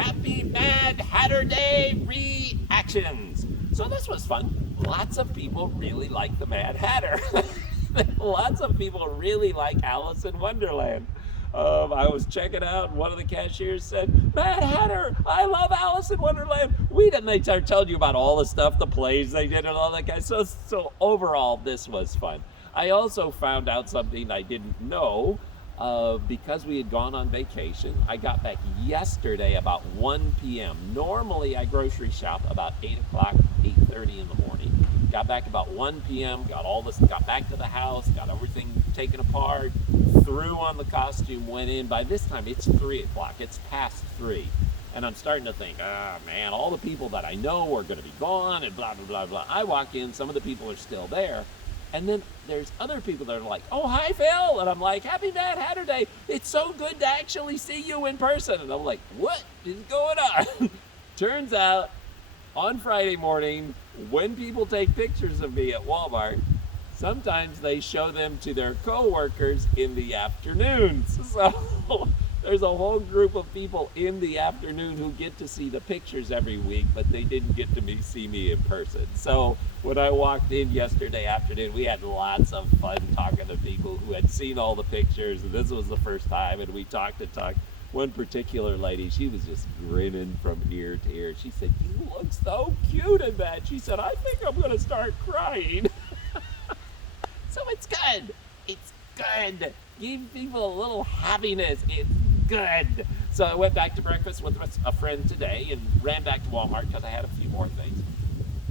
Happy Mad Hatter Day reactions. So this was fun. Lots of people really like the Mad Hatter. Lots of people really like Alice in Wonderland. I was checking out, and one of the cashiers said, "Mad Hatter, I love Alice in Wonderland." And they start telling you about all the stuff, the plays they did, and all that kind. So overall, this was fun. I also found out something I didn't know. Because we had gone on vacation, I got back yesterday about 1 p.m. Normally, I grocery shop about 8 o'clock, 8:30 in the morning. Got back about 1 p.m., got back to the house, got everything taken apart, threw on the costume, went in. By this time, it's 3 o'clock. It's past 3. And I'm starting to think, man, all the people that I know are going to be gone and blah, blah, blah, blah. I walk in, some of the people are still there. And then there's other people that are like, "Oh, hi, Phil." And I'm like, "Happy Mad Hatter Day. It's so good to actually see you in person." And I'm like, "What is going on?" Turns out, on Friday morning, when people take pictures of me at Walmart, sometimes they show them to their coworkers in the afternoons. So there's a whole group of people in the afternoon who get to see the pictures every week, but they didn't get to see me in person. So when I walked in yesterday afternoon, we had lots of fun talking to people who had seen all the pictures, and this was the first time, and we talked and talked. One particular lady, she was just grinning from ear to ear. She said, "You look so cute in that." She said, "I think I'm going to start crying." So it's good. It's good. Give people a little happiness. It's good. So I went back to breakfast with a friend today and ran back to Walmart because I had a few more things.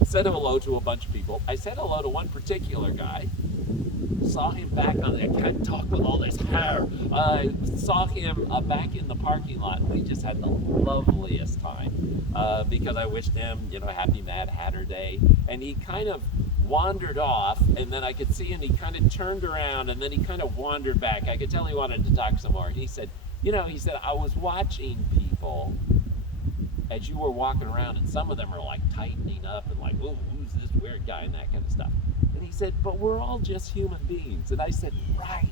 Said hello to a bunch of people. I said hello to one particular guy. Saw him back I can't talk with all this hair. I saw him back in the parking lot. We just had the loveliest time because I wished him, Happy Mad Hatter Day. And he kind of wandered off, and then I could see him. He kind of turned around, and then he kind of wandered back. I could tell he wanted to talk some more. And he said, "I was watching people as you were walking around, and some of them are like tightening up and like, oh, who's this weird guy," and that kind of stuff. And he said, "But we're all just human beings." And I said, right.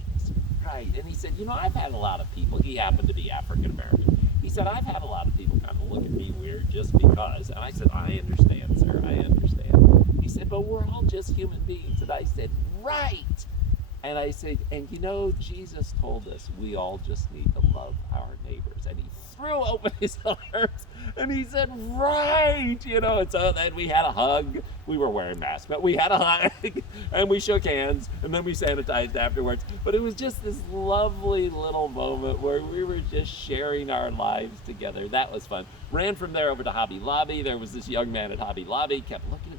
And he said, "I've had a lot of people," he happened to be African American. He said, "I've had a lot of people kind of look at me weird just because." And I said, "I understand, sir, I understand." He said, "But we're all just human beings." And I said, right. And I said, "And Jesus told us we all just need to love our neighbors." And he threw open his arms and he said, right. And so then we had a hug. We were wearing masks, but we had a hug and we shook hands, and then we sanitized afterwards. But it was just this lovely little moment where we were just sharing our lives together. That was fun. Ran from there over to Hobby Lobby. There was this young man at Hobby Lobby, kept looking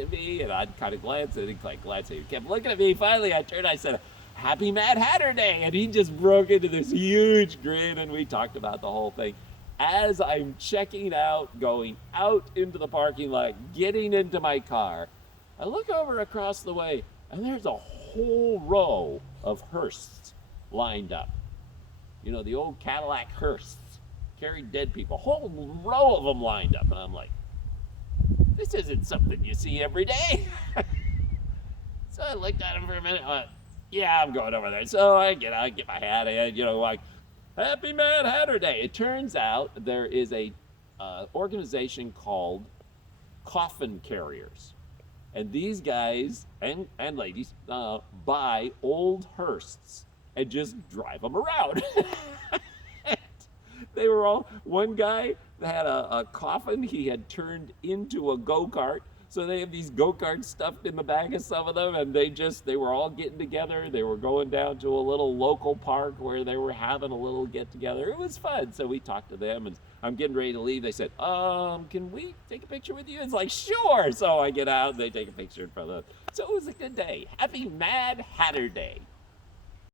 at me, and I'd kind of glance at him, he kept looking at me. Finally, I turned, I said, "Happy Mad Hatter Day," and he just broke into this huge grin, and we talked about the whole thing. As I'm checking out, going out into the parking lot, getting into my car, I look over across the way, and there's a whole row of hearses lined up. The old Cadillac hearse carried dead people, a whole row of them lined up. And I'm like, this isn't something you see every day. So I looked at him for a minute, and went, "Yeah, I'm going over there." So I get my hat, and like, "Happy Mad Hatter Day." It turns out there is a organization called Coffin Carriers. And these guys and ladies buy old hearses and just drive them around. They were all, one guy had a coffin he had turned into a go-kart. So they have these go-karts stuffed in the back of some of them, and they were all getting together. They were going down to a little local park where they were having a little get-together. It was fun. So we talked to them, and I'm getting ready to leave. They said, "Can we take a picture with you?" It's like, sure. So I get out, and they take a picture in front of them. So it was a good day. Happy Mad Hatter Day.